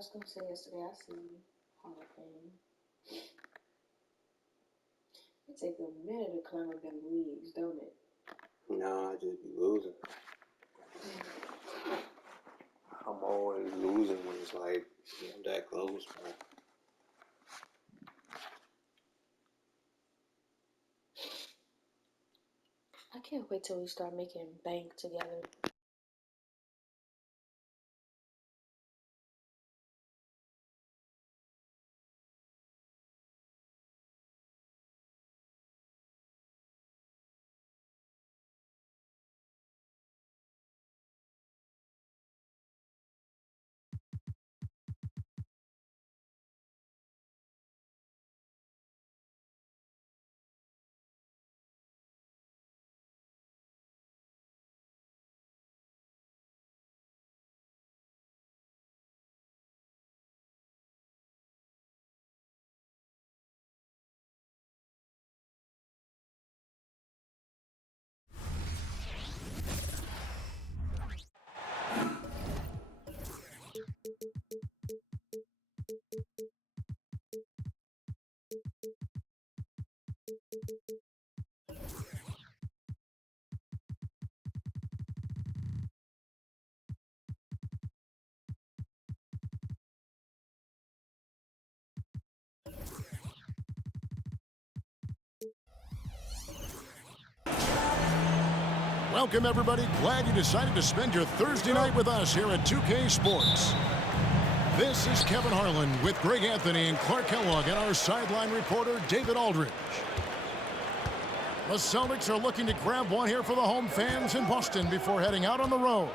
was gonna say yesterday, I see Hall of Fame. It take a minute to climb up them leagues, don't it? Nah, I just be losing. I'm always losing when it's like I'm that close, man. I can't wait till we start making bank together. Welcome, everybody. Glad you decided to spend your Thursday night with us here at 2K Sports. This is Kevin Harlan with Greg Anthony and Clark Kellogg and our sideline reporter, David Aldridge. The Celtics are looking to grab one here for the home fans in Boston before heading out on the road.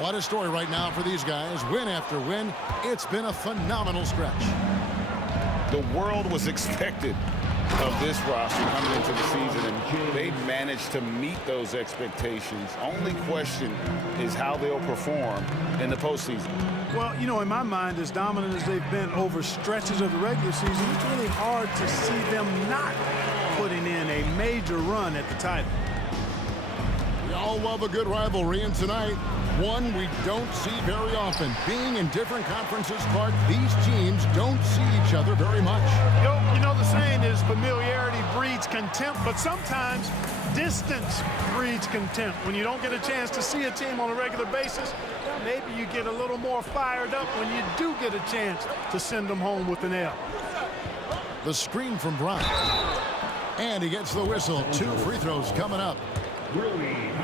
What a story right now for these guys. Win after win. It's been a phenomenal stretch. The world was expected of this roster coming into the season, and they managed to meet those expectations. Only question is how they'll perform in the postseason. Well, you know, in my mind, as dominant as they've been over stretches of the regular season, it's really hard to see them not putting in a major run at the title. We all love a good rivalry, and tonight, one we don't see very often. Being in different conferences, Clark, these teams don't see each other very much. You know the saying is familiarity breeds contempt, but sometimes distance breeds contempt. When you don't get a chance to see a team on a regular basis, maybe you get a little more fired up when you do get a chance to send them home with an L. The screen from Brown. And he gets the whistle. 2 free throws coming up.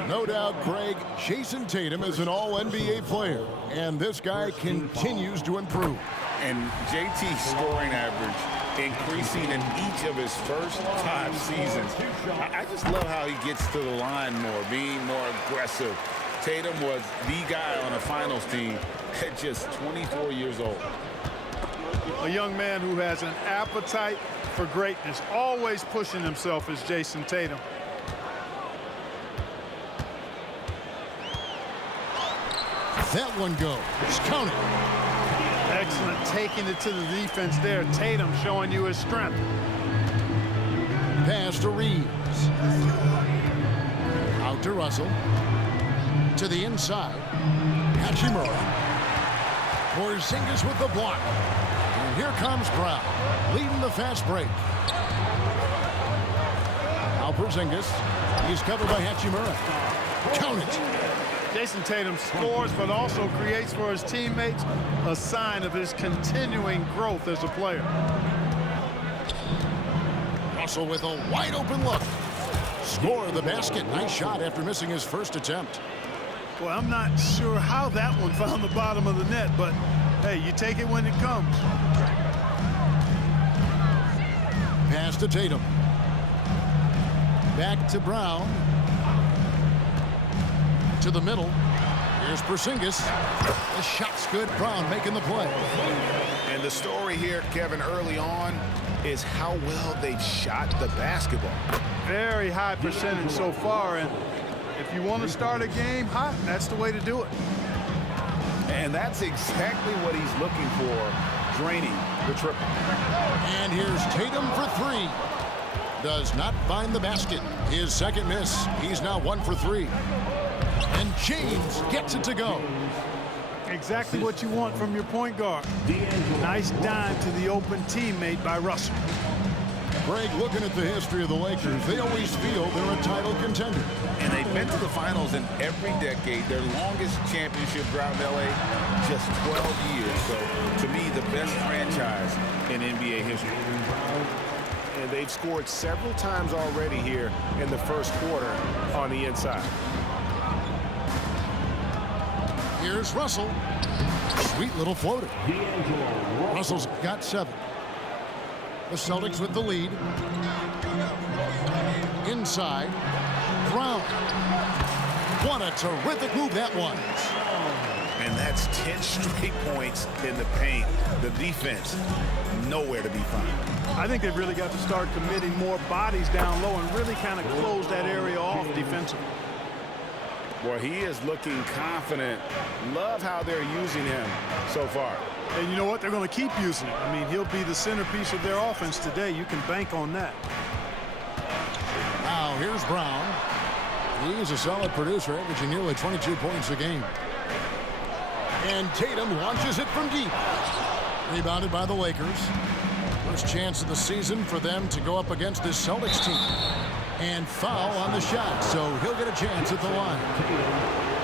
No doubt, Greg, Jason Tatum is an all-NBA player, and this guy continues to improve. And JT's scoring average increasing in each of his first 5 seasons. I just love how he gets to the line more, being more aggressive. Tatum was the guy on a finals team at just 24 years old. A young man who has an appetite for greatness, always pushing himself, is Jason Tatum. That one goes. Count it. Excellent taking it to the defense there. Tatum showing you his strength. Pass to Reeves. Out to Russell. To the inside. Hachimura. Porzingis with the block. And here comes Brown, leading the fast break. Now Porzingis. He's covered by Hachimura. Count it. Jason Tatum scores, but also creates for his teammates a sign of his continuing growth as a player. Russell with a wide open look. Score the basket. Nice shot after missing his first attempt. Well, I'm not sure how that one found the bottom of the net, but hey, you take it when it comes. Pass to Tatum. Back to Brown. To the middle. Here's Porzingis. The shot's good. Brown making the play. And the story here, Kevin, early on is how well they've shot the basketball. Very high percentage so far, and if you want to start a game hot, that's the way to do it. And that's exactly what he's looking for, draining the triple. And here's Tatum for 3. Does not find the basket. His second miss. He's now 1 for 3. And James gets it to go. Exactly what you want from your point guard. Nice dime to the open teammate by Russell. Greg, looking at the history of the Lakers, they always feel they're a title contender. And they've been to the finals in every decade. Their longest championship drought in L.A., just 12 years. So, to me, the best franchise in NBA history. And they've scored several times already here in the first quarter on the inside. Here's Russell. Sweet little floater. Russell's got 7. The Celtics with the lead. Inside. Brown. What a terrific move that was. And that's 10 straight points in the paint. The defense, nowhere to be found. I think they've really got to start committing more bodies down low and really kind of close that area off defensively. Well, he is looking confident. Love how they're using him so far. And you know what? They're going to keep using him. I mean, he'll be the centerpiece of their offense today. You can bank on that. Now, here's Brown. He's a solid producer, averaging nearly 22 points a game. And Tatum launches it from deep. Rebounded by the Lakers. First chance of the season for them to go up against this Celtics team. And foul on the shot, so he'll get a chance at the line.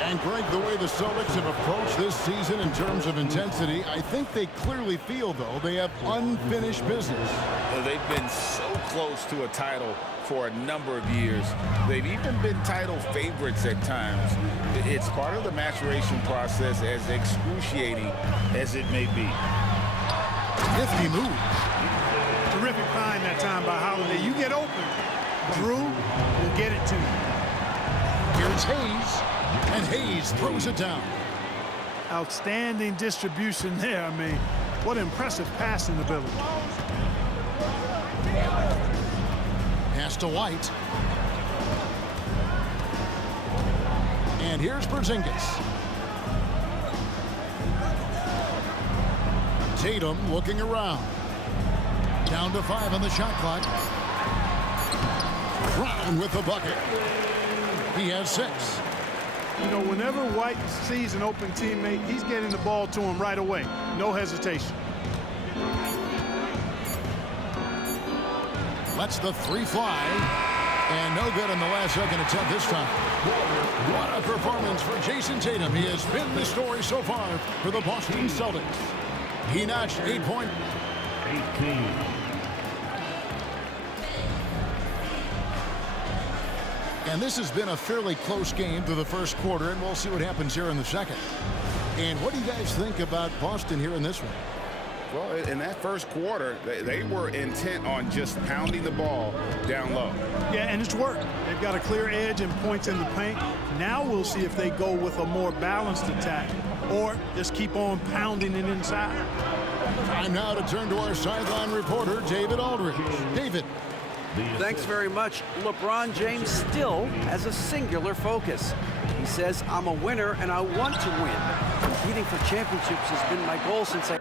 And Greg, the way the Celtics have approached this season in terms of intensity, I think they clearly feel, though, they have unfinished business. They've been so close to a title for a number of years. They've even been title favorites at times. It's part of the maturation process, as excruciating as it may be. Nifty move. Terrific find that time by Holiday. You get open. Drew will get it to you. Here's Hayes, and Hayes throws it down. Outstanding distribution there. I mean, what impressive passing ability. Pass to White. And here's Porzingis. Tatum looking around. Down to 5 on the shot clock. Brown with the bucket. He has 6. You know, whenever White sees an open teammate, he's getting the ball to him right away. No hesitation. Lets the 3 fly. And no good on the last second attempt this time. What a performance for Jason Tatum. He has been the story so far for the Boston Celtics. He notched 8 points. 18. And this has been a fairly close game through the first quarter, and we'll see what happens here in the second. And what do you guys think about Boston here in this one? Well, in that first quarter, they were intent on just pounding the ball down low. Yeah, and it's worked. They've got a clear edge and points in the paint. Now we'll see if they go with a more balanced attack or just keep on pounding it inside. Time now to turn to our sideline reporter, David Aldridge. David. Thanks very much. LeBron James still has a singular focus. He says, I'm a winner and I want to win. Competing for championships has been my goal since I...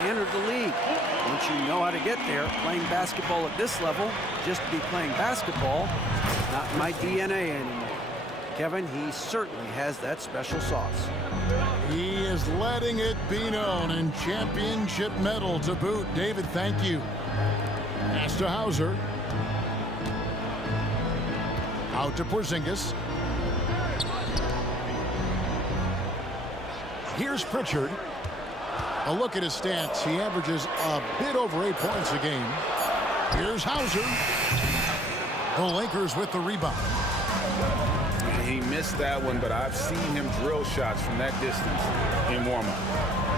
entered the league. Once you know how to get there, playing basketball at this level, just to be playing basketball, not my DNA anymore. Kevin, he certainly has that special sauce. He is letting it be known, and championship medal to boot. David, thank you. Pass to Hauser. Out to Porzingis. Here's Pritchard. A look at his stats. He averages a bit over 8 points a game. Here's Hauser. The Lakers with the rebound. He missed that one, but I've seen him drill shots from that distance in warm-up.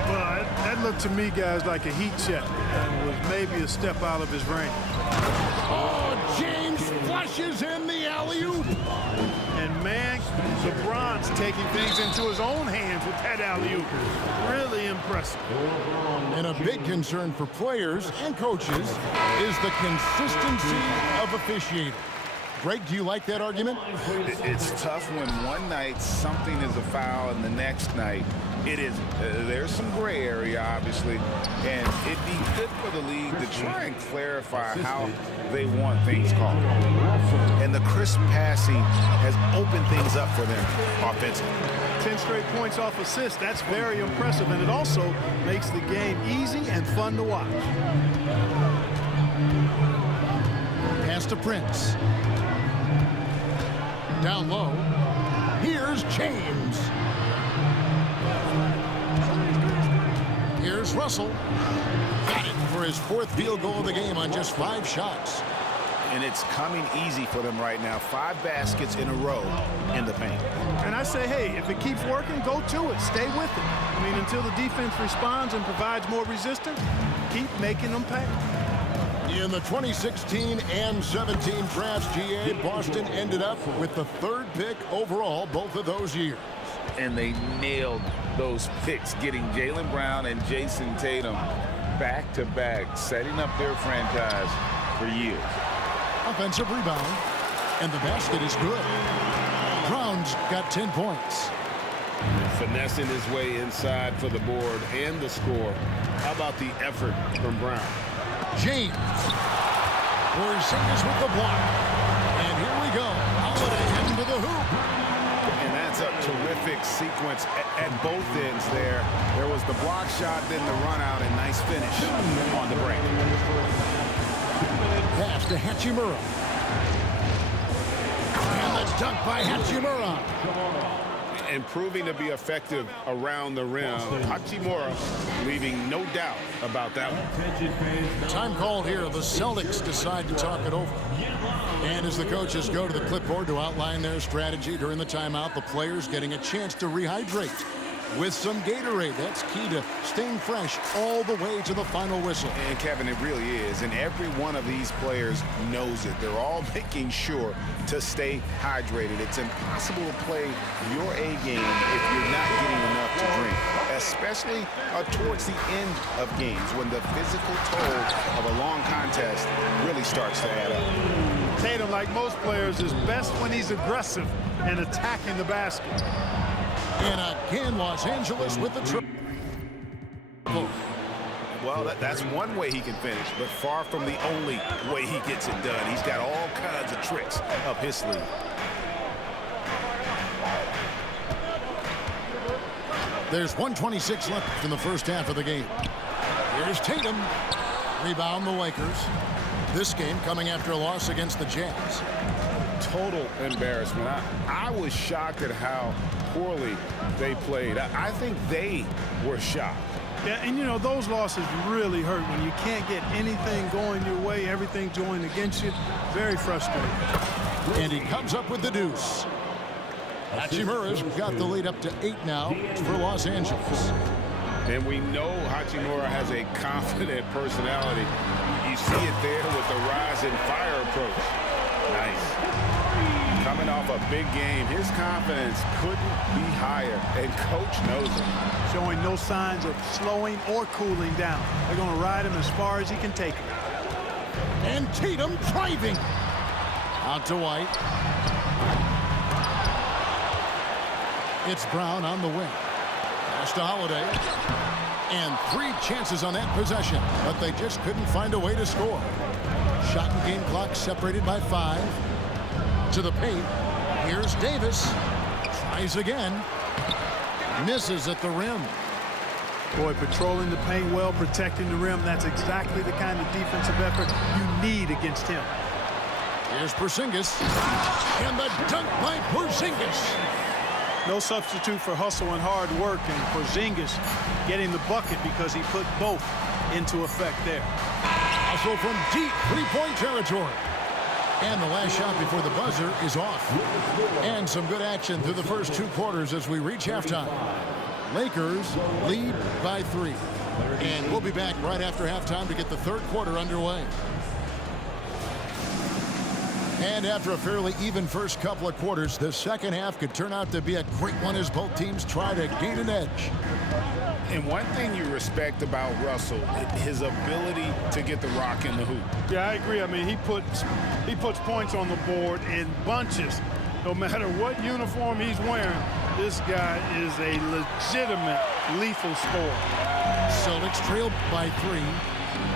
Well, that looked to me, guys, like a heat check and was maybe a step out of his range. Oh, James flushes in the alley-oop. And, man, LeBron's taking things into his own hands with that alley-oop. Really impressive. And a big concern for players and coaches is the consistency of officiating. Greg, do you like that argument? It's tough when one night something is a foul and the next night it isn't. There's some gray area, obviously, and it'd be good for the league to try and clarify how they want things called. And the crisp passing has opened things up for them offensively. 10 straight points off assists. That's very impressive, and it also makes the game easy and fun to watch. Pass to Prince. Down low. Here's James. Here's Russell. Got it for his 4th field goal of the game on just 5 shots. And it's coming easy for them right now. 5 baskets in a row in the paint. And I say, hey, if it keeps working, go to it. Stay with it. I mean, until the defense responds and provides more resistance, keep making them pay. In the 2016 and 17 drafts, GA, Boston ended up with the 3rd pick overall both of those years. And they nailed those picks, getting Jaylen Brown and Jason Tatum back-to-back, setting up their franchise for years. Offensive rebound, and the basket is good. Brown's got 10 points. Finessing his way inside for the board and the score. How about the effort from Brown? James. Porzingis with the block. And here we go. Holiday heading to the hoop. And that's a terrific sequence at both ends there. There was the block shot, then the run out, and nice finish on the break. Pass to Hachimura. And the dunk by Hachimura. And proving to be effective around the rim. Hachimura leaving no doubt about that one. Time called here. The Celtics decide to talk it over. And as the coaches go to the clipboard to outline their strategy during the timeout, the players getting a chance to rehydrate with some Gatorade. That's key to staying fresh all the way to the final whistle. And Kevin, it really is. And every one of these players knows it. They're all making sure to stay hydrated. It's impossible to play your A game if you're not getting enough to drink, especially towards the end of games when the physical toll of a long contest really starts to add up. Tatum, like most players, is best when he's aggressive and attacking the basket. And again, Los Angeles with the triple. Well, that's one way he can finish, but far from the only way he gets it done. He's got all kinds of tricks up his sleeve. There's 1:26 left in the first half of the game. Here's Tatum. Rebound the Lakers. This game coming after a loss against the Jazz. Total embarrassment. I was shocked at how poorly they played. I think they were shocked. Yeah, and you know, those losses really hurt when you can't get anything going your way, everything's going against you. Very frustrating. And he comes up with the deuce. Hachimura's got the lead up to 8 now for Los Angeles. And we know Hachimura has a confident personality. You see it there with the rise and fire approach. Nice. Coming off a big game, his confidence couldn't be higher, and coach knows it. Showing no signs of slowing or cooling down. They're going to ride him as far as he can take him. And Tatum driving. Out to White. It's Brown on the wing. Pass to Holiday. And 3 chances on that possession, but they just couldn't find a way to score. Shot and game clock separated by 5. To the paint. Here's Davis. Tries again. Misses at the rim. Boy, patrolling the paint well, protecting the rim. That's exactly the kind of defensive effort you need against him. Here's Porzingis. And the dunk by Porzingis. No substitute for hustle and hard work, and Porzingis getting the bucket because he put both into effect there. Also from deep three-point territory. And the last shot before the buzzer is off. And some good action through the first 2 quarters as we reach halftime. Lakers lead by 3. And we'll be back right after halftime to get the 3rd quarter underway. And after a fairly even first couple of quarters, the second half could turn out to be a great one as both teams try to gain an edge. And one thing you respect about Russell, his ability to get the rock in the hoop. Yeah, I agree. I mean, he puts points on the board in bunches. No matter what uniform he's wearing, this guy is a legitimate lethal scorer. Celtics trailed by 3.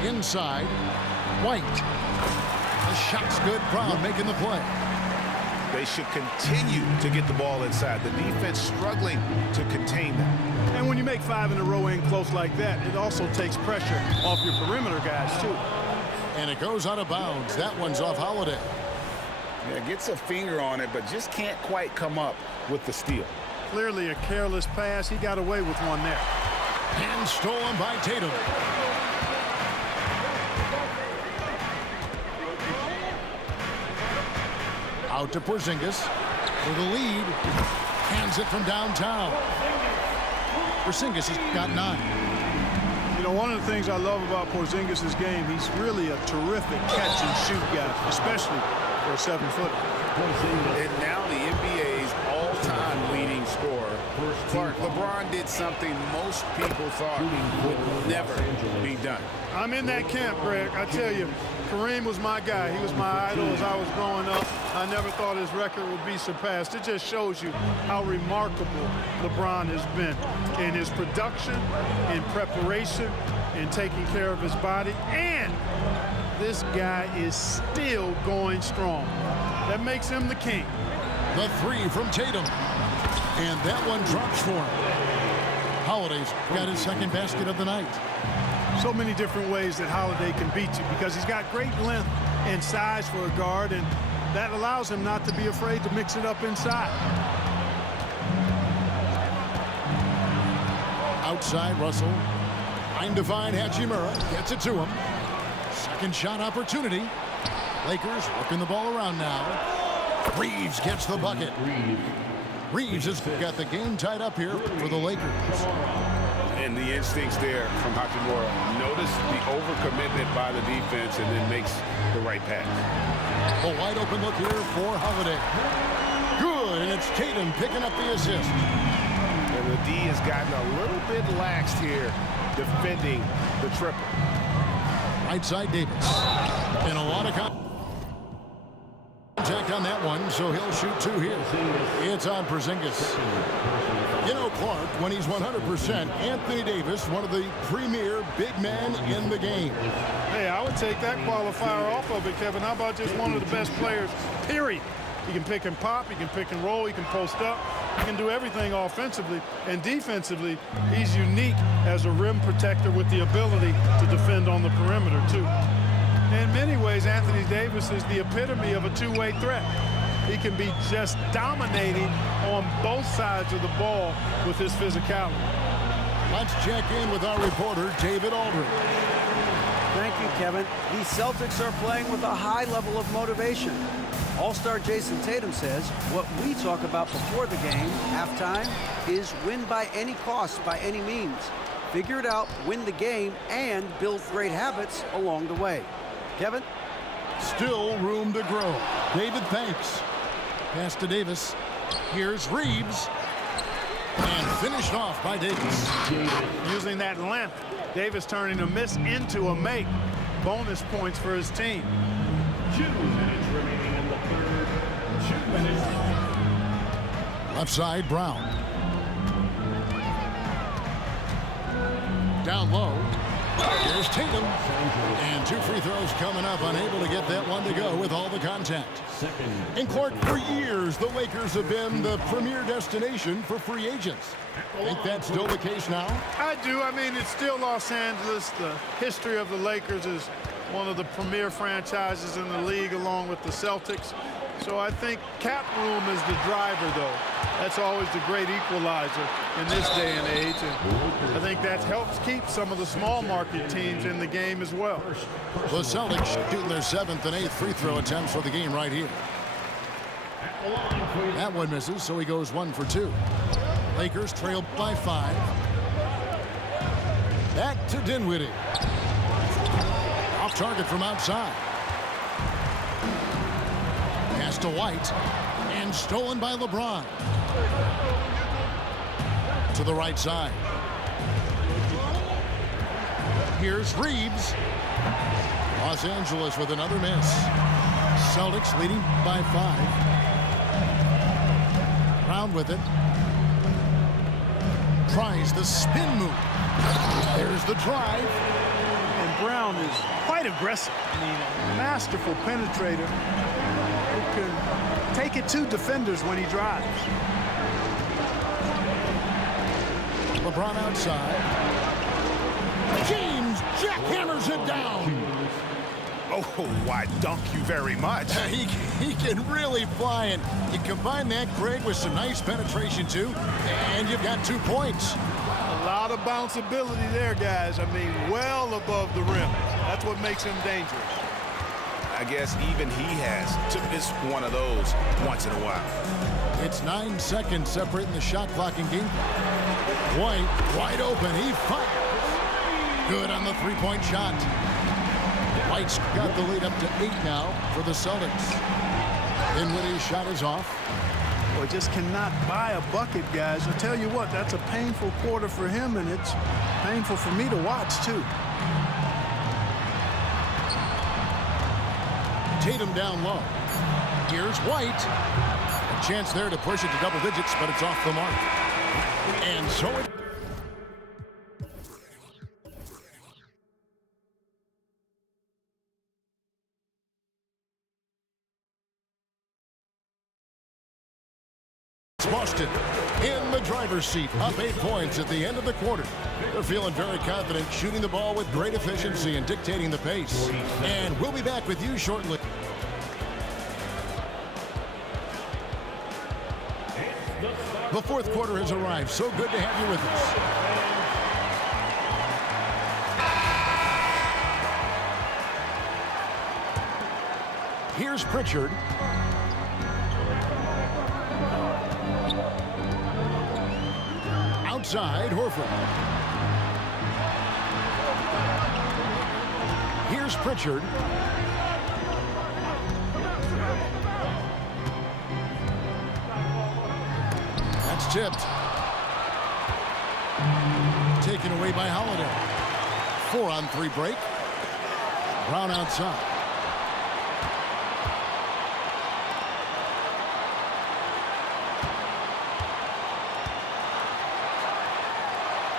Inside, White. The shot's good. Brown making the play. They should continue to get the ball inside. The defense struggling to contain them. And when you make 5 in a row in close like that, it also takes pressure off your perimeter guys, too. And it goes out of bounds. That one's off Holiday. Yeah, gets a finger on it, but just can't quite come up with the steal. Clearly a careless pass. He got away with one there. And stolen by Tatum. Out to Porzingis for the lead. Hands it from downtown. Porzingis has got 9. You know, one of the things I love about Porzingis' game, he's really a terrific catch-and-shoot guy, especially for a 7-footer. And now the NBA's all-time leading scorer. Clark, LeBron did something most people thought would never be done. I'm in that camp, Greg. I tell you, Kareem was my guy. He was my idol as I was growing up. I never thought his record would be surpassed. It just shows you how remarkable LeBron has been in his production, in preparation, in taking care of his body, and this guy is still going strong. That makes him the king. The 3 from Tatum. And that one drops for him. Holiday's got his second basket of the night. So many different ways that Holiday can beat you because he's got great length and size for a guard, and that allows him not to be afraid to mix it up inside. Outside, Russell. Trying to find Hachimura. Gets it to him. Second shot opportunity. Lakers working the ball around now. Reeves gets the bucket. Reeves has got the game tied up here for the Lakers. And the instincts there from Hachimura. Notice the overcommitment by the defense and then makes the right pass. A wide open look here for Holiday. Good, and it's Tatum picking up the assist. And the D has gotten a little bit laxed here defending the triple. Right side, Davis. And a lot of contact on that one, so he'll shoot 2 here. It's on Porzingis. You know, Clark, when he's 100%, Anthony Davis, one of the premier big men in the game. Hey, I would take that qualifier off of it, Kevin. How about just one of the best players, period? He can pick and pop, he can pick and roll, he can post up, he can do everything offensively. And defensively, he's unique as a rim protector with the ability to defend on the perimeter, too. In many ways, Anthony Davis is the epitome of a two-way threat. He can be just dominating on both sides of the ball with his physicality. Let's check in with our reporter, David Aldridge. Thank you, Kevin. These Celtics are playing with a high level of motivation. All-star Jason Tatum says what we talk about before the game, halftime, is win by any cost, by any means. Figure it out, win the game, and build great habits along the way. Kevin? Still room to grow. David thanks. Pass to Davis. Here's Reeves. And finished off by Davis. Using that length, Davis turning a miss into a make. Bonus points for his team. 2 minutes remaining in the third. 2 minutes. Left side, Brown. Down low. Here's Tatum. And 2 free throws coming up. Unable to get that one to go with all the contact. And Clark, for years, the Lakers have been the premier destination for free agents. Think that's still the case now? I do. I mean, it's still Los Angeles. The history of the Lakers is one of the premier franchises in the league along with the Celtics. So I think cap room is the driver, though. That's always the great equalizer in this day and age. And I think that helps keep some of the small market teams in the game as well. The Celtics shooting their 7th and 8th free throw attempts for the game right here. That one misses, so he goes 1 for 2. Lakers trail by 5. Back to Dinwiddie. Off target from outside. Pass to White. And stolen by LeBron. To the right side. Here's Reeves. Los Angeles with another miss. Celtics leading by 5. Brown with it. Tries the spin move. There's the drive. And Brown is quite aggressive. I mean, a masterful penetrator who can take it to defenders when he drives. LeBron outside. James jackhammers it down. Oh, why, dunk you very much. He can really fly, and you combine that, Greg, with some nice penetration, too, and you've got 2 points. A lot of bounceability there, guys. I mean, well above the rim. That's what makes him dangerous. I guess even he has to miss one of those once in a while. It's 9 seconds separating the shot clock and game. White, wide open. He fires. Good on the three-point shot. White's got the lead up to 8 now for the Celtics. Dinwiddie's shot is off. Well, just cannot buy a bucket, guys. I tell you what, that's a painful quarter for him, and it's painful for me to watch, too. Tatum down low. Here's White. A chance there to push it to double digits, but it's off the mark. And so it... Boston in the driver's seat, up 8 points at the end of the quarter. They're feeling very confident, shooting the ball with great efficiency and dictating the pace. And we'll be back with you shortly. The fourth quarter has arrived. So good to have you with us. Here's Pritchard. Outside, Horford. Here's Pritchard. That's tipped. Taken away by Holiday. 4-on-3 break. Brown outside.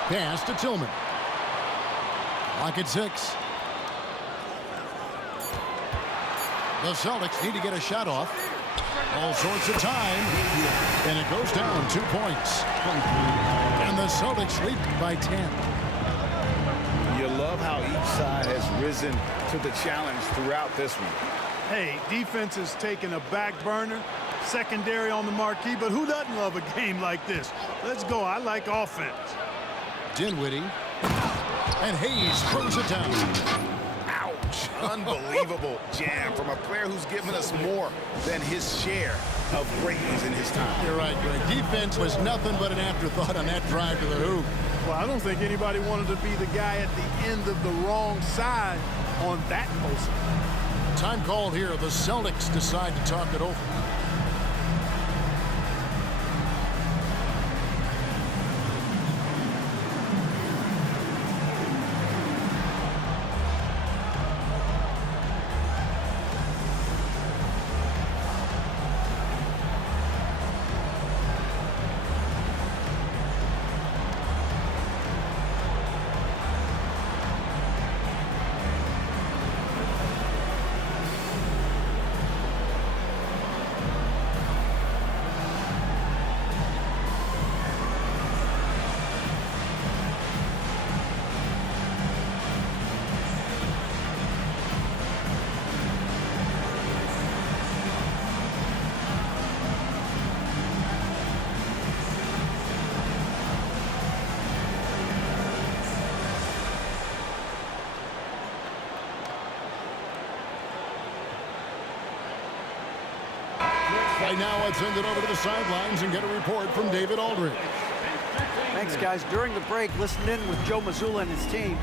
Pass to Tillman. Clock at 6. The Celtics need to get a shot off. All sorts of time. And it goes down 2 points. And the Celtics lead by 10. You love how each side has risen to the challenge throughout this one. Hey, defense is taking a back burner, secondary on the marquee, but who doesn't love a game like this? Let's go. I like offense. Dinwiddie. And Hayes throws it down. Ouch. Unbelievable jam from a player who's given us more than his share of greatness in his time. You're right, Greg. Defense was nothing but an afterthought on that drive to the hoop. Well, I don't think anybody wanted to be the guy at the end of the wrong side on that motion. Time called here. The Celtics decide to talk it over. Right now, let's send it over to the sidelines and get a report from David Aldridge. Thanks, guys. During the break, listened in with Joe Mazzulla and his team.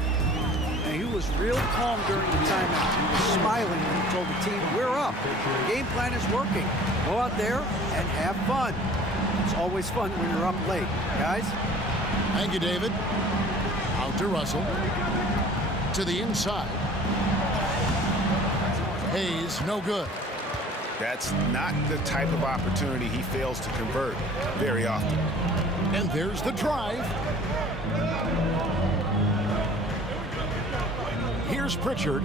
And he was real calm during the timeout. He was smiling told the team, we're up. The game plan is working. Go out there and have fun. It's always fun when you're up late, guys. Thank you, David. Out to Russell. To the inside. Hayes, no good. That's not the type of opportunity he fails to convert very often. And there's the drive. Here's Pritchard.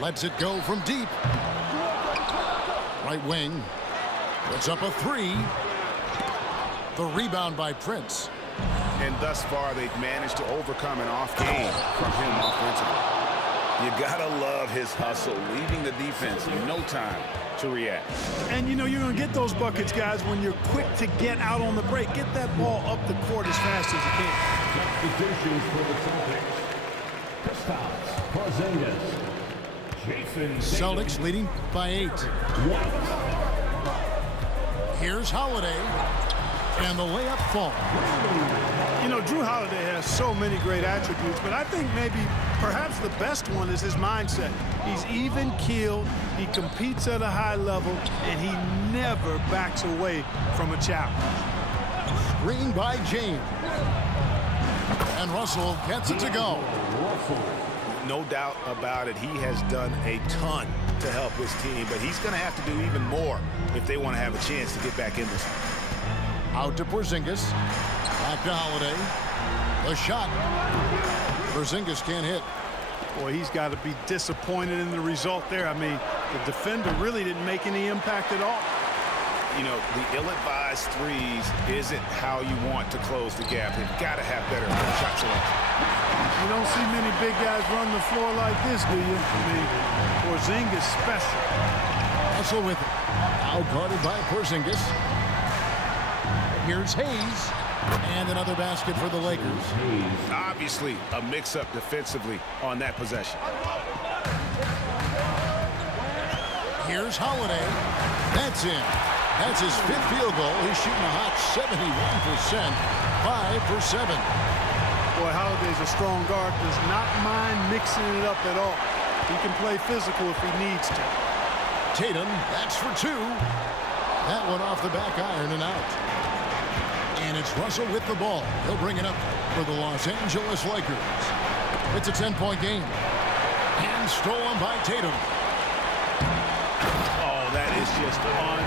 Lets it go from deep. Right wing. Puts up a three. The rebound by Prince. And thus far, they've managed to overcome an off game from him offensively. You gotta love his hustle, leaving the defense no time to react. And you know you're going to get those buckets, guys, when you're quick to get out on the break. Get that ball up the court as fast as you can. Substitutions for the Celtics. Kristaps Porzingis. Jason Celtics leading by 8. Here's Holiday. And the layup falls. You know, Drew Holiday has so many great attributes, but I think perhaps the best one is his mindset. He's even-keeled, he competes at a high level, and he never backs away from a challenge. Screen by James. And Russell gets it to go. No doubt about it, he has done a ton to help his team, but he's going to have to do even more if they want to have a chance to get back in this one. Out to Porzingis. Back to Holiday. The shot. Porzingis can't hit. Boy, he's got to be disappointed in the result there. I mean, the defender really didn't make any impact at all. You know, the ill-advised threes isn't how you want to close the gap. They've got to have better shot selection. You don't see many big guys run the floor like this, do you? I mean, Porzingis special. Russell with it. Now guarded by Porzingis. Here's Hayes. And another basket for the Lakers. Obviously, a mix-up defensively on that possession. Here's Holiday. That's in. That's his 5th field goal. He's shooting a hot 71%. 5 for 7. Boy, Holiday's a strong guard. Does not mind mixing it up at all. He can play physical if he needs to. Tatum, that's for 2. That one off the back iron and out. And it's Russell with the ball. He'll bring it up for the Los Angeles Lakers. It's a 10-point game. And stolen by Tatum. Oh, that is just on.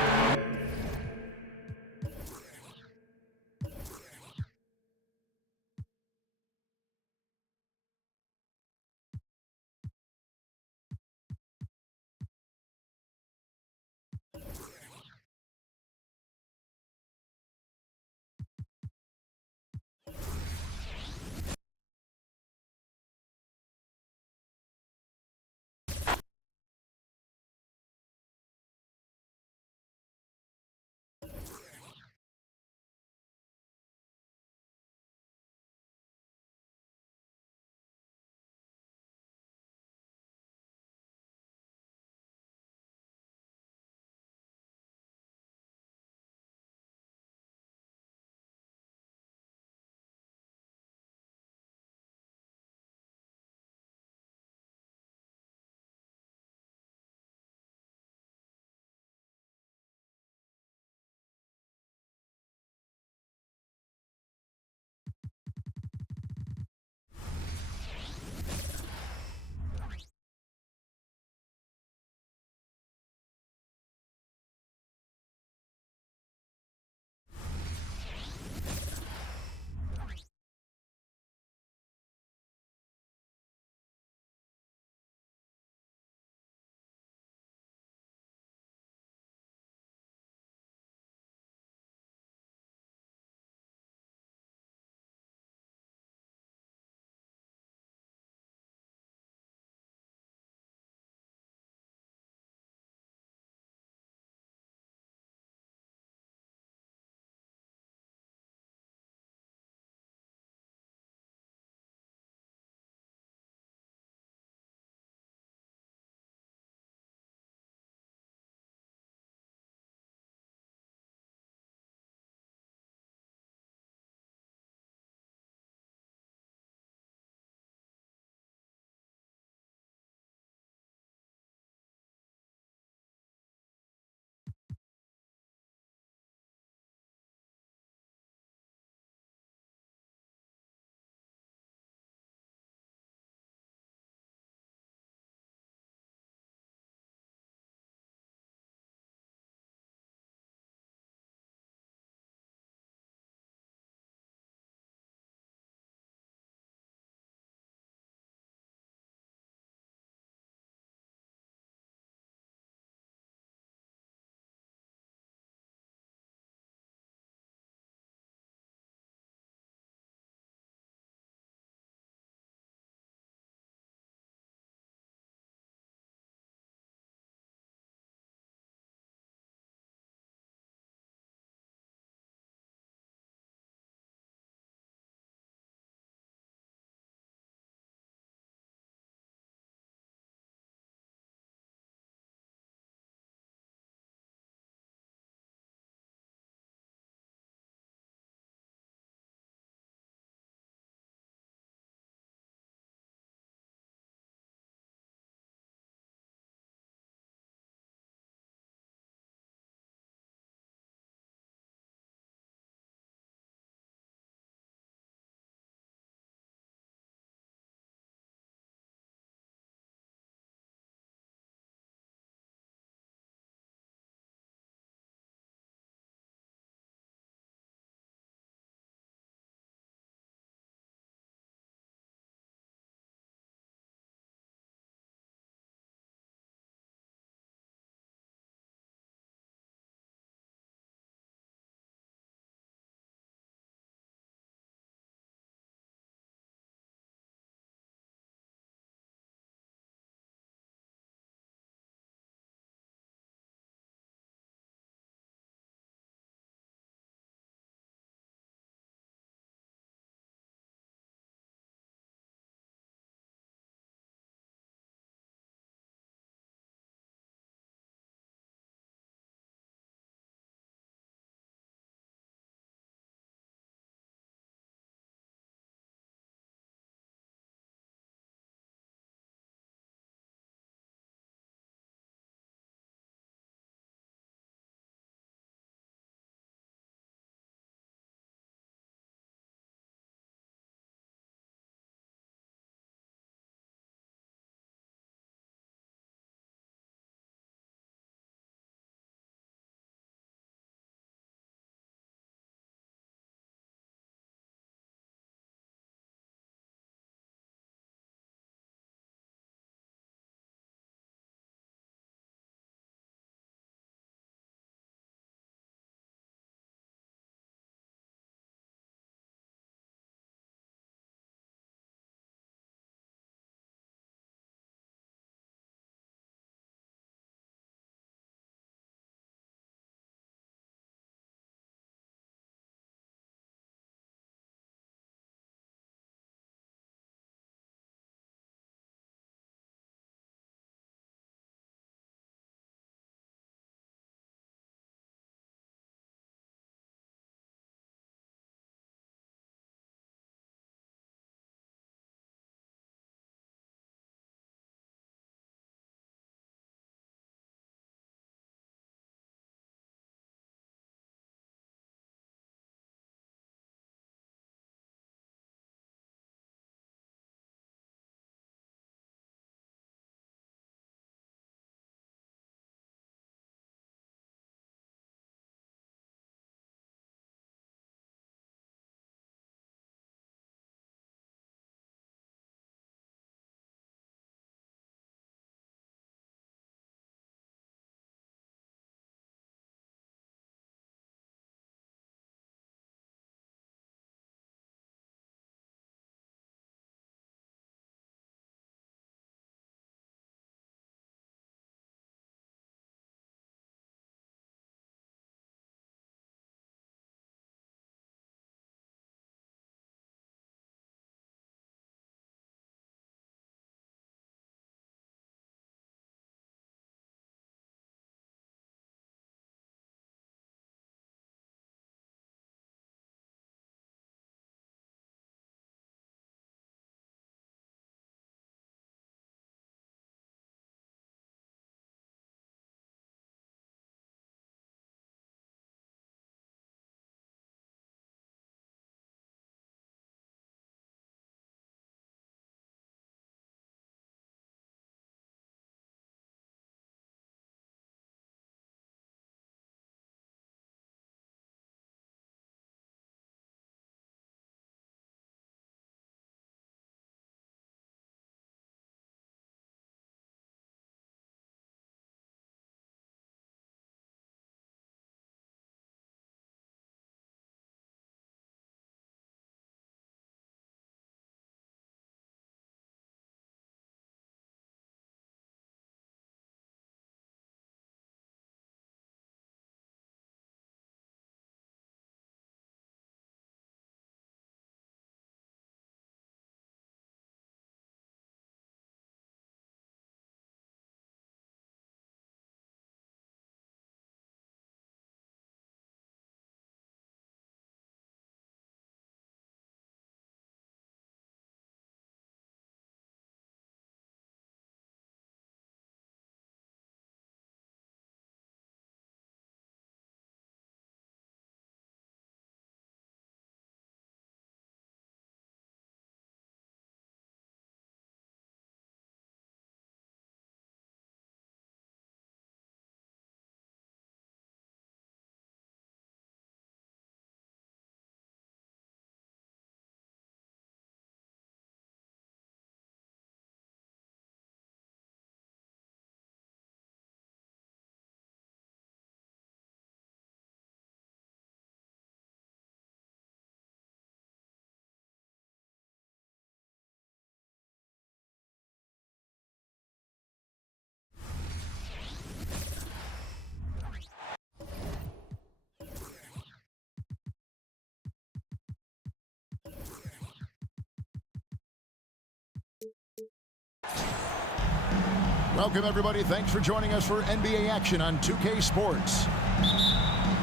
Welcome, everybody. Thanks for joining us for NBA action on 2K Sports.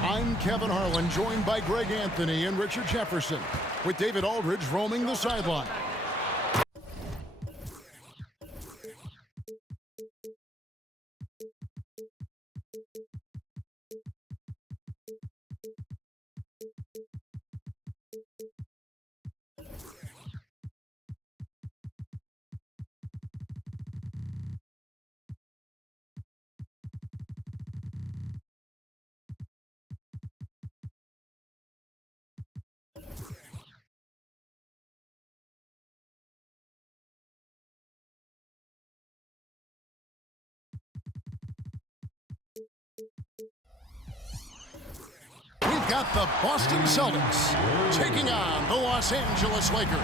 I'm Kevin Harlan, joined by Greg Anthony and Richard Jefferson, with David Aldridge roaming the sideline. We've got the Boston Celtics taking on the Los Angeles Lakers.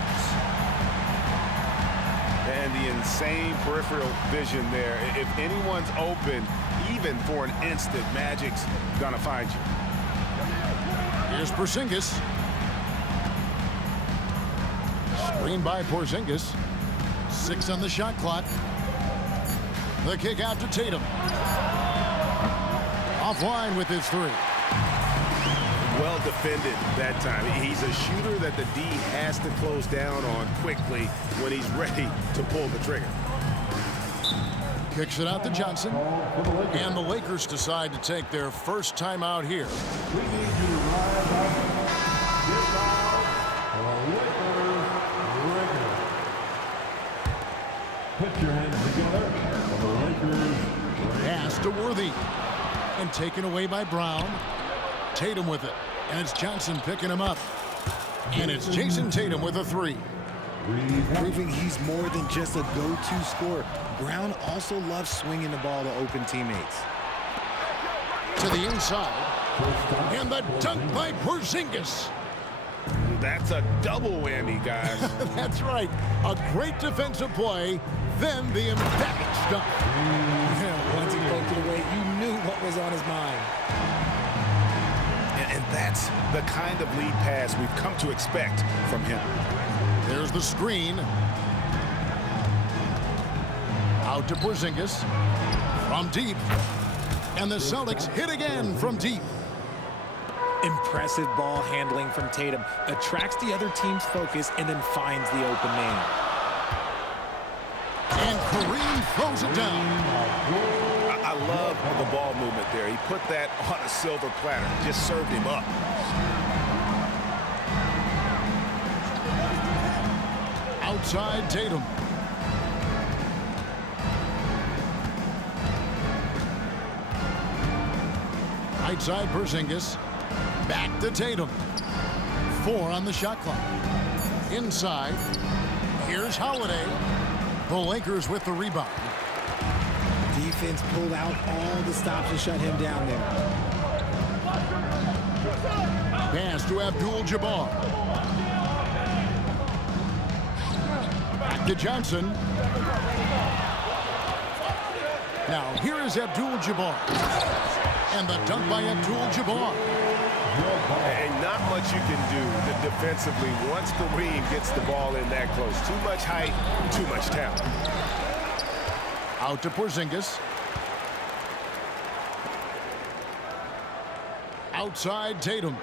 And the insane peripheral vision there. If anyone's open, even for an instant, Magic's gonna find you. Here's Porzingis. Screen by Porzingis. 6 on the shot clock. The kick out to Tatum. Offline with his 3. Well defended that time. He's a shooter that the D has to close down on quickly when he's ready to pull the trigger. Kicks it out to Johnson. And the Lakers decide to take their first time out here. We need you to rise up. Get out for the Lakers regular. Put your hands together for the Lakers. Pass to Worthy. And taken away by Brown. Tatum with it. And it's Johnson picking him up. And it's Jason Tatum with a 3. Proving he's more than just a go-to scorer. Brown also loves swinging the ball to open teammates. To the inside. And the dunk by Porzingis. That's a double whammy, guys. That's right. A great defensive play, then the emphatic stuff. Once he poked it away, you knew what was on his mind. And that's the kind of lead pass we've come to expect from him. There's the screen. Out to Porzingis. From deep. And the Celtics hit again from deep. Impressive ball handling from Tatum. Attracts the other team's focus and then finds the open man. And Kareem throws it down. I love the ball movement there. He put that on a silver platter. Just served him up. Outside Tatum. Right side Porzingis. Back to Tatum. 4 on the shot clock. Inside. Here's Holiday. The Lakers with the rebound. Defense pulled out all the stops to shut him down there. Pass to Abdul-Jabbar. Back to Johnson. Now here is Abdul-Jabbar. And the dunk by Abdul-Jabbar. And not much you can do defensively once Kareem gets the ball in that close. Too much height, too much talent. Out to Porzingis. Outside Tatum.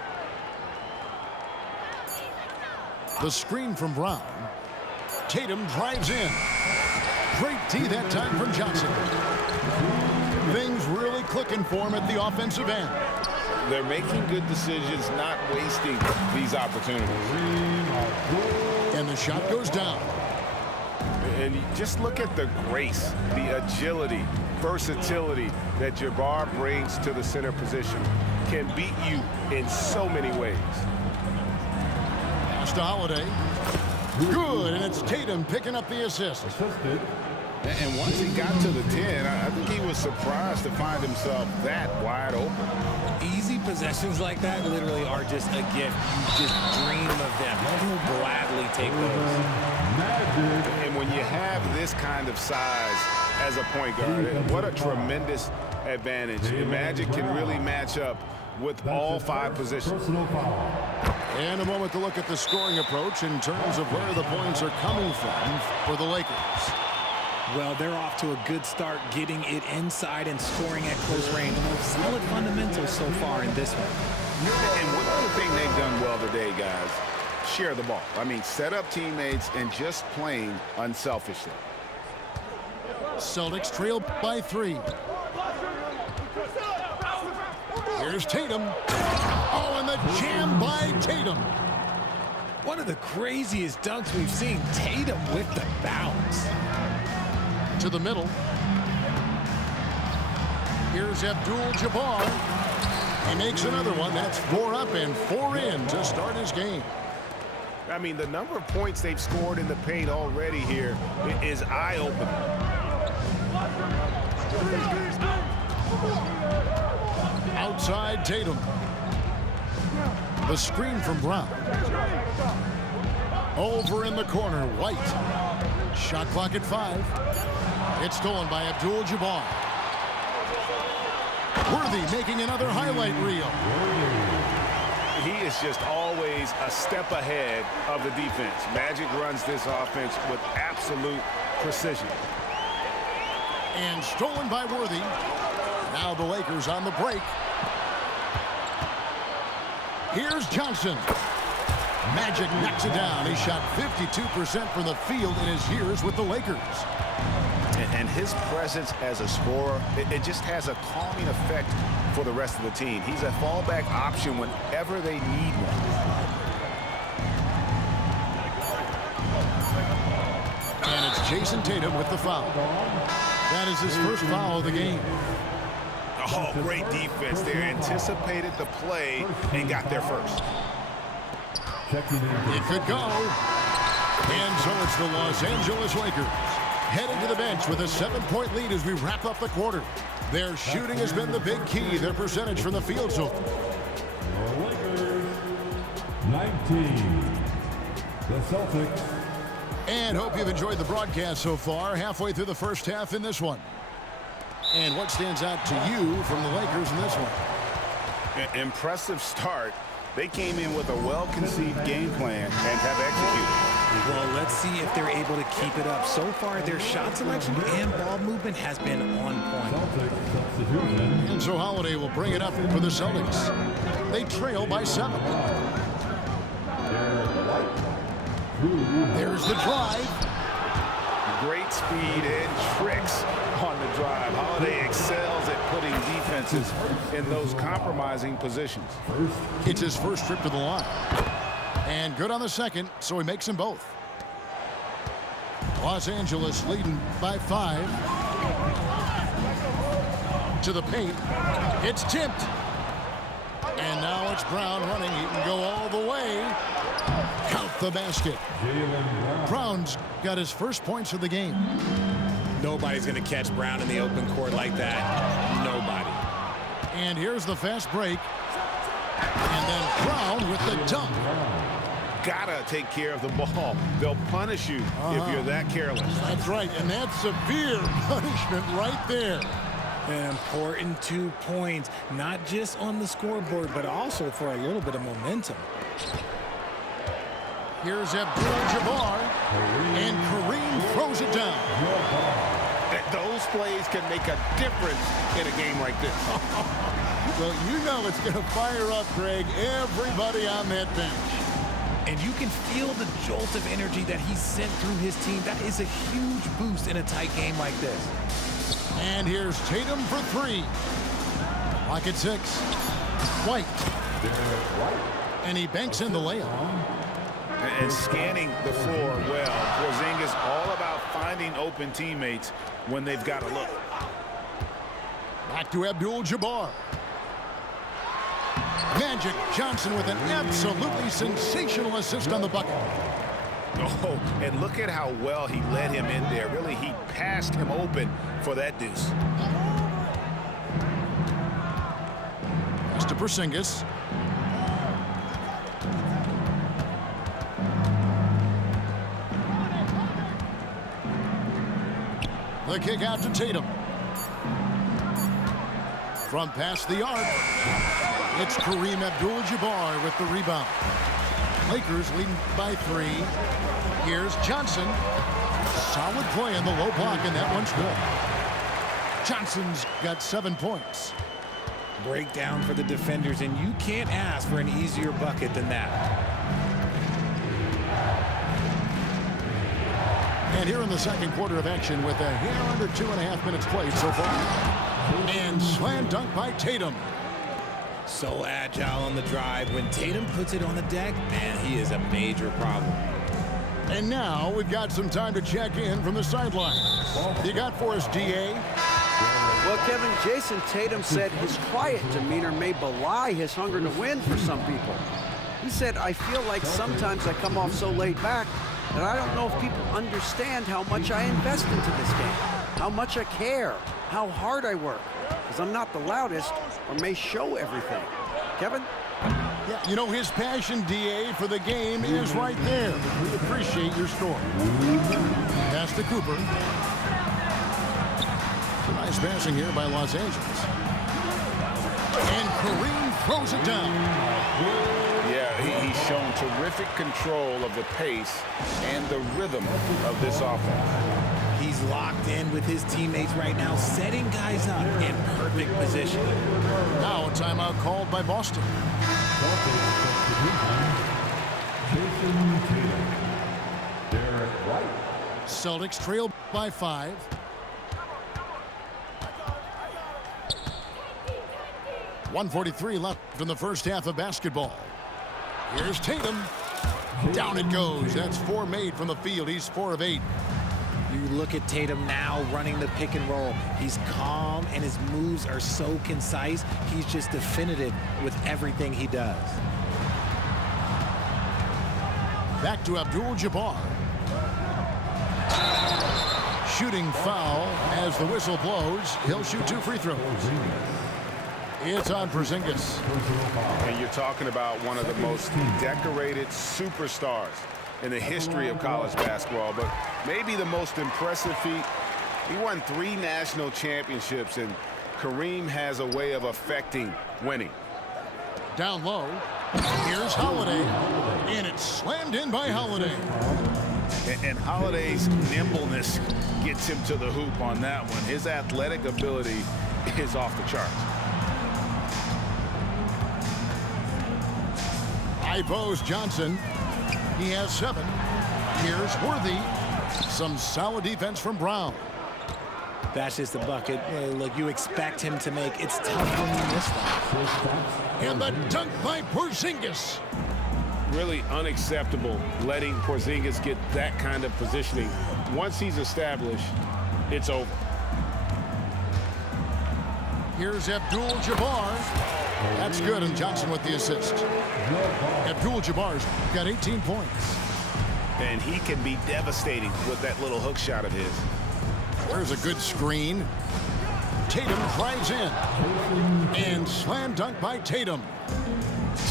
The screen from Brown. Tatum drives in. Great D that time from Johnson. Things really clicking for him at the offensive end. They're making good decisions, not wasting these opportunities. And the shot goes down. And just look at the grace, the agility, versatility that Jabbar brings to the center position. Can beat you in so many ways. Pass to Holiday. Good, and it's Tatum picking up the assist. And once he got to the 10, I think he was surprised to find himself that wide open. Easy possessions like that literally are just a gift. You just dream of them. You'll gladly take those. And when you have this kind of size as a point guard, what a tremendous advantage. Magic can really match up with all 5 positions. And a moment to look at the scoring approach in terms of where the points are coming from for the Lakers. Well, they're off to a good start getting it inside and scoring at close range. Solid fundamentals so far in this one. And one other thing they've done well today, guys, share the ball. I mean, set up teammates and just playing unselfishly. Celtics trail by 3. Here's Tatum. Oh, and the jam by Tatum. One of the craziest dunks we've seen. Tatum with the bounce. To the middle. Here's Abdul-Jabbar. He makes another one. That's 4 up and 4 in to start his game. I mean, the number of points they've scored in the paint already here is eye-opening. Outside Tatum. The screen from Brown. Over in the corner, White. Shot clock at 5. It's stolen by Abdul-Jabbar. Worthy making another highlight reel. He is just always a step ahead of the defense. Magic runs this offense with absolute precision. And stolen by Worthy. Now the Lakers on the break. Here's Johnson. Magic knocks it down. He shot 52% from the field in his years with the Lakers. And his presence as a scorer, it just has a calming effect for the rest of the team. He's a fallback option whenever they need one. And it's Jason Tatum with the foul. That is his first foul of the game. Oh, great defense there. Anticipated the play and got there first. It could go. And so it's the Los Angeles Lakers heading to the bench with a 7-point lead as we wrap up the quarter. Their shooting has been the big key. Their percentage from the field zone. The Lakers, 19. The Celtics. And hope you've enjoyed the broadcast so far. Halfway through the first half in this one. And what stands out to you from the Lakers in this one? Impressive start. They came in with a well-conceived game plan and have executed. Well, let's see if they're able to keep it up. So far, their shot selection and ball movement has been on point. And so Holiday will bring it up for the Celtics. They trail by 7. There's the drive. Great speed and tricks on the drive. Holiday excels at putting defenses in those compromising positions. It's his first trip to the line. And good on the second, so he makes them both. Los Angeles leading by 5. To the paint. It's tipped. And now it's Brown running. He can go all the way. Count the basket. Brown's got his first points of the game. Nobody's going to catch Brown in the open court like that. Nobody. And here's the fast break. And then Brown with the dunk. Gotta take care of the ball. They'll punish you if you're that careless. That's right, and that's severe punishment right there. An important 2 points, not just on the scoreboard, but also for a little bit of momentum. Here's Abdul-Jabbar, and Kareem throws it down. Those plays can make a difference in a game like this. Well, you know it's going to fire up, Greg, everybody on that bench. And you can feel the jolt of energy that he sent through his team. That is a huge boost in a tight game like this. And here's Tatum for 3. Clock at 6. White. And he banks in the layup. And scanning the floor well. Porzingis all about finding open teammates when they've got a look. Back to Abdul-Jabbar. Magic Johnson with an absolutely sensational assist on the bucket. Oh, and look at how well he led him in there. Really, he passed him open for that deuce. Pass to Porzingis. The kick out to Tatum. From past the arc, it's Kareem Abdul-Jabbar with the rebound. Lakers leading by 3. Here's Johnson. Solid play in the low block, and that one's good. Johnson's got 7 points. Breakdown for the defenders, and you can't ask for an easier bucket than that. And here in the second quarter of action with a hair under 2.5 minutes played so far. And slam dunk by Tatum. So agile on the drive. When Tatum puts it on the deck, man, he is a major problem. And now we've got some time to check in from the sideline. You got for us, D.A.? Well, Kevin, Jason Tatum said his quiet demeanor may belie his hunger to win for some people. He said, I feel like sometimes I come off so laid back that I don't know if people understand how much I invest into this game, how much I care, how hard I work, because I'm not the loudest or may show everything. Kevin? Yeah, you know, his passion, D.A., for the game is right there. We appreciate your story. Pass to Cooper. Nice passing here by Los Angeles. And Kareem throws it down. Yeah, he's shown terrific control of the pace and the rhythm of this offense. He's locked in with his teammates right now, setting guys up in perfect position. Now a timeout called by Boston. Celtics trail by 5. .143 left in the first half of basketball. Here's Tatum. Down it goes. That's 4 made from the field. He's 4 of 8. You look at Tatum now running the pick and roll. He's calm and his moves are so concise. He's just definitive with everything he does. Back to Abdul-Jabbar. Shooting foul as the whistle blows. He'll shoot 2 free throws. It's on Porzingis. And you're talking about one of the most decorated superstars in the history of college basketball, but maybe the most impressive feat. He won 3 national championships, and Kareem has a way of affecting winning. Down low. Here's Holiday. And it's slammed in by Holiday. And Holiday's nimbleness gets him to the hoop on that one. His athletic ability is off the charts. High post Johnson. He has 7. Here's Worthy. Some solid defense from Brown. That's just a bucket. Look, you expect him to make. It's tough when you miss that. And the dunk by Porzingis. Really unacceptable letting Porzingis get that kind of positioning. Once he's established, it's over. Here's Abdul-Jabbar. That's good, and Johnson with the assist. Abdul-Jabbar's got 18 points. And he can be devastating with that little hook shot of his. There's a good screen. Tatum drives in. And slam dunk by Tatum.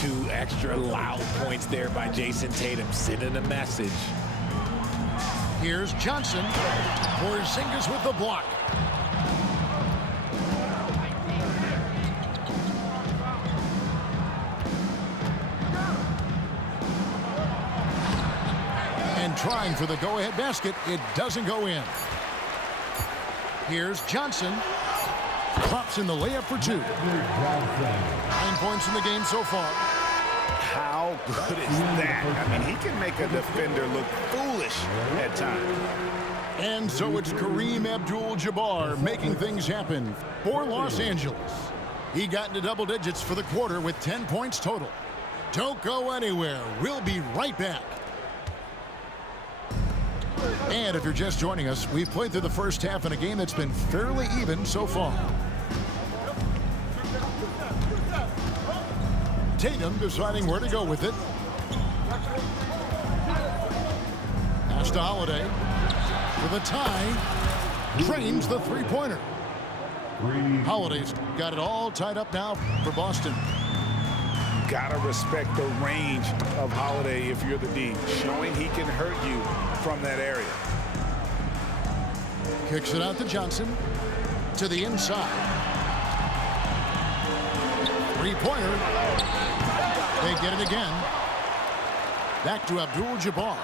2 extra loud points there by Jason Tatum, sending a message. Here's Johnson. Porzingis with the block. And trying for the go-ahead basket. It doesn't go in. Here's Johnson. Drops in the layup for 2. 9 points in the game so far. How good is that? I mean, he can make a defender look foolish at times. And so it's Kareem Abdul-Jabbar making things happen for Los Angeles. He got into double digits for the quarter with 10 points total. Don't go anywhere. We'll be right back. And if you're just joining us, we've played through the first half in a game that's been fairly even so far. Tatum deciding where to go with it. Pass to Holiday. For the tie. Drains the three-pointer. Holiday's got it all tied up now for Boston. Gotta respect the range of Holiday if you're the D, showing he can hurt you from that area. Kicks it out to Johnson. To the inside. Three-pointer. They get it again. Back to Abdul-Jabbar.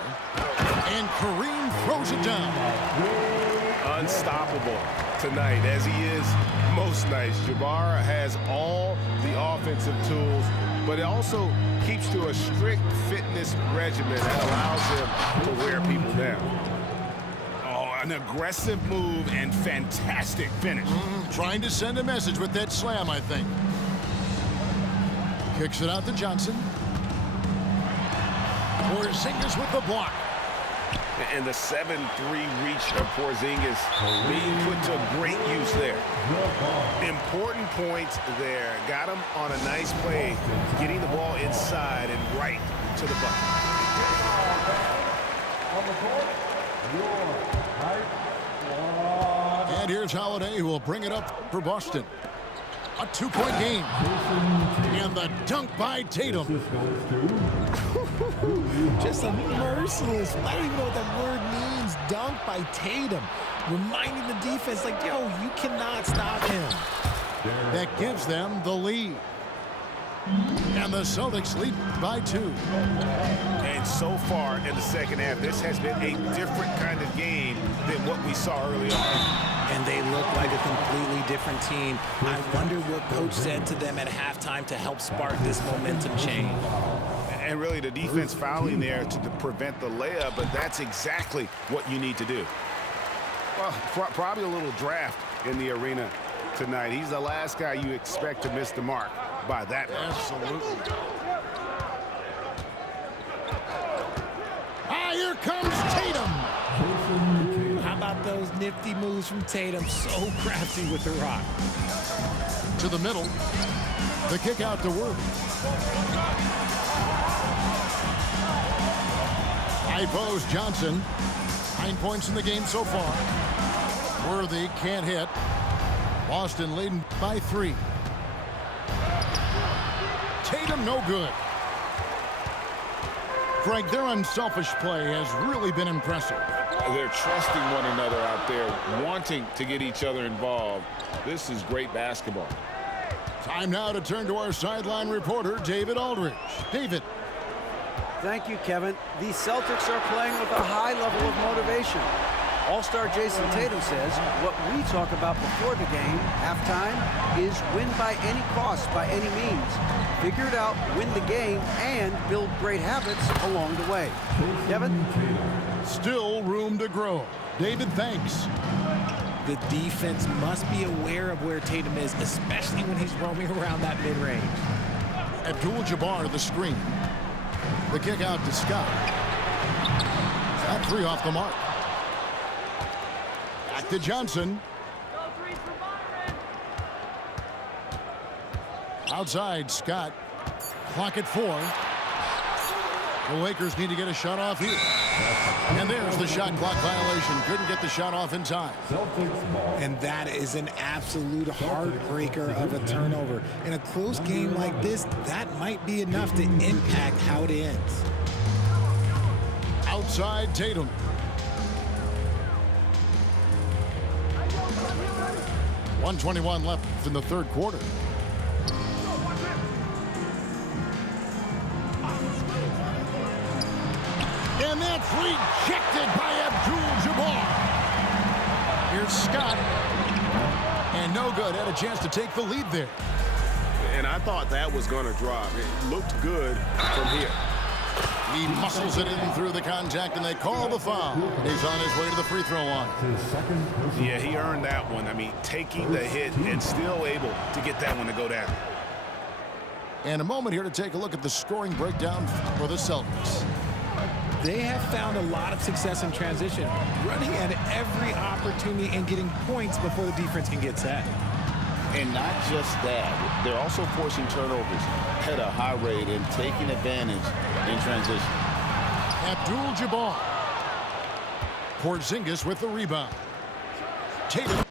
And Kareem throws it down. Unstoppable tonight, as he is most nights. Jabbar has all the offensive tools, but it also keeps to a strict fitness regimen that allows him to wear people down. Oh, an aggressive move and fantastic finish. Trying to send a message with that slam, I think. Kicks it out to Johnson. Porzingis with the block. And the 7-3 reach of Porzingis being put to great use there. Important points there. Got him on a nice play, getting the ball inside and right to the bucket. And here's Holiday, who will bring it up for Boston. A 2-point game. And the dunk by Tatum. Just a merciless, I don't even know what that word means, dunk by Tatum. Reminding the defense, like, yo, you cannot stop him. That gives them the lead. And the Celtics lead by 2. And so far in the second half, this has been a different kind of game than what we saw early on. And they look like a completely different team. I wonder what coach said to them at halftime to help spark this momentum change. And really the defense fouling there to prevent the layup, but that's exactly what you need to do. Well, probably a little draft in the arena tonight. He's the last guy you expect to miss the mark by that much. Absolutely. Ah, here comes Tatum. How about those nifty moves from Tatum? So crafty with the rock. To the middle. The kick out to Worthy. High post Johnson. 9 points in the game so far. Worthy can't hit. Boston leading by 3. Tatum no good. Greg, their unselfish play has really been impressive. They're trusting one another out there, wanting to get each other involved. This is great basketball. Time now to turn to our sideline reporter, David Aldridge. David. Thank you, Kevin. The Celtics are playing with a high level of motivation. All-star Jason Tatum says what we talk about before the game, halftime, is win by any cost, by any means. Figure it out, win the game, and build great habits along the way. Kevin? Still room to grow. David, thanks. The defense must be aware of where Tatum is, especially when he's roaming around that mid-range. Abdul-Jabbar the screen. The kick out to Scott. That 3 off the mark. Back to Johnson. Outside, Scott. Clock at 4. The Lakers need to get a shot off here. And there's the shot clock violation. Couldn't get the shot off in time. And that is an absolute heartbreaker of a turnover. In a close game like this, that might be enough to impact how it ends. Outside Tatum. .121 left in the third quarter. And that's rejected by Abdul-Jabbar. Here's Scott. And no good. Had a chance to take the lead there. And I thought that was going to drop. It looked good from here. He muscles it in through the contact, and they call the foul. He's on his way to the free throw line. Yeah, he earned that one. I mean, taking the hit and still able to get that one to go down. And a moment here to take a look at the scoring breakdown for the Celtics. They have found a lot of success in transition, running at every opportunity and getting points before the defense can get set. And not just that, they're also forcing turnovers at a high rate and taking advantage in transition. Abdul-Jabbar. Porzingis with the rebound. Tatum